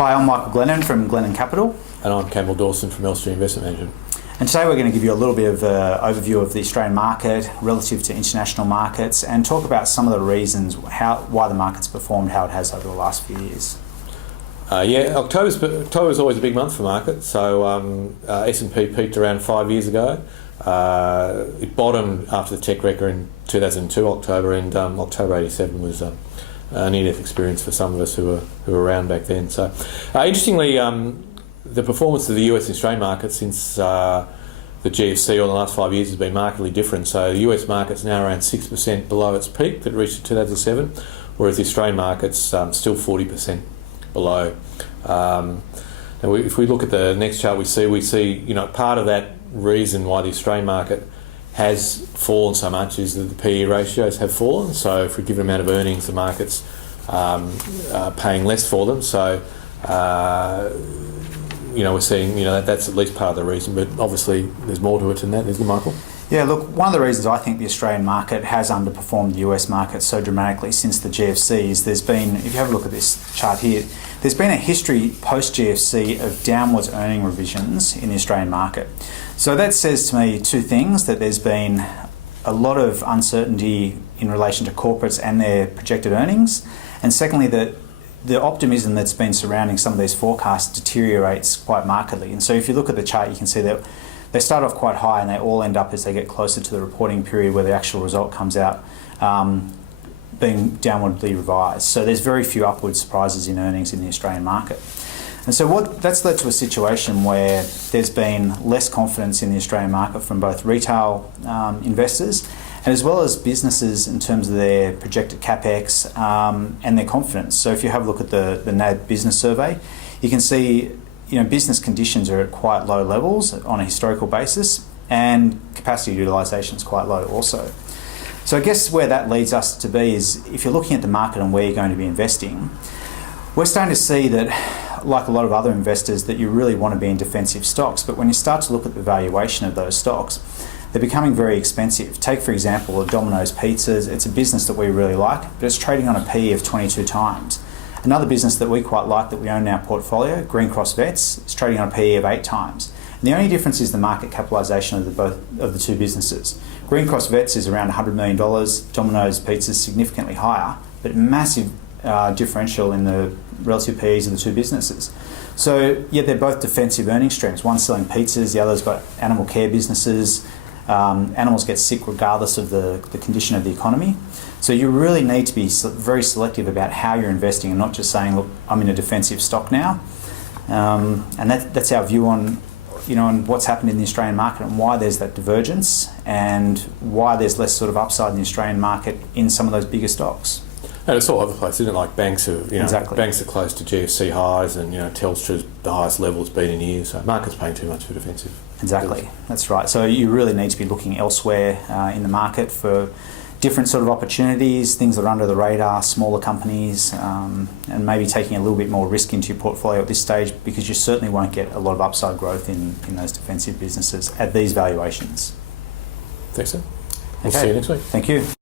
Hi, I'm Michael Glennon from Glennon Capital. And I'm Campbell Dawson from Elstree Investment Management. And today we're going to give you a little bit of an overview of the Australian market relative to international markets and talk about some of the reasons why the market's performed how it has over the last few years. October's always a big month for markets. So S&P peaked around 5 years ago. It bottomed after the tech wrecker in 2002 October, and October '87 was a near-death experience for some of us who were around back then. So, interestingly, the performance of the US and Australian market since the GFC or the last 5 years has been markedly different. So the US market's now around 6% below its peak that reached in 2007, whereas the Australian market's still 40% below. Now, if we look at the next chart, we see part of that reason why the Australian market has fallen so much is that the PE ratios have fallen. So for a given amount of earnings, the market's paying less for them. So we're seeing that's at least part of the reason, but obviously there's more to it than that, isn't there, Michael? Yeah, look, one of the reasons I think the Australian market has underperformed the US market so dramatically since the GFC is there's been, if you have a look at this chart here, there's been a history post-GFC of downwards earning revisions in the Australian market. So that says to me two things: that there's been a lot of uncertainty in relation to corporates and their projected earnings, and secondly that the optimism that's been surrounding some of these forecasts deteriorates quite markedly. And so if you look at the chart, you can see that they start off quite high and they all end up, as they get closer to the reporting period where the actual result comes out, being downwardly revised. So there's very few upward surprises in earnings in the Australian market. And so that's led to a situation where there's been less confidence in the Australian market from both retail investors and as well as businesses in terms of their projected capex and their confidence. So if you have a look at the NAB business survey, you can see business conditions are at quite low levels on a historical basis, and capacity utilisation is quite low also. So I guess where that leads us to be is, if you're looking at the market and where you're going to be investing, we're starting to see that, like a lot of other investors, that you really want to be in defensive stocks, but when you start to look at the valuation of those stocks, they're becoming very expensive. Take, for example, Domino's Pizzas. It's a business that we really like, but it's trading on a PE of 22 times. Another business that we quite like that we own in our portfolio, Green Cross Vets, is trading on a PE of 8 times. And the only difference is the market capitalisation of the two businesses. Green Cross Vets is around $100 million, Domino's Pizza is significantly higher, but massive differential in the relative PEs of the two businesses. So, yeah, they're both defensive earning streams. One's selling pizzas, the other's got animal care businesses. Animals get sick regardless of the condition of the economy. So you really need to be very selective about how you're investing and not just saying, look, I'm in a defensive stock now. And that's our view on what's happened in the Australian market and why there's that divergence and why there's less sort of upside in the Australian market in some of those bigger stocks. And it's all over the place, isn't it? Like banks are, Exactly. Banks are close to GFC highs, and Telstra's the highest level it's been in years. So market's paying too much for defensive. Exactly, that's right. So you really need to be looking elsewhere in the market for different sort of opportunities, things that are under the radar, smaller companies, and maybe taking a little bit more risk into your portfolio at this stage, because you certainly won't get a lot of upside growth in those defensive businesses at these valuations. Thanks, sir. We'll see you next week. Thank you.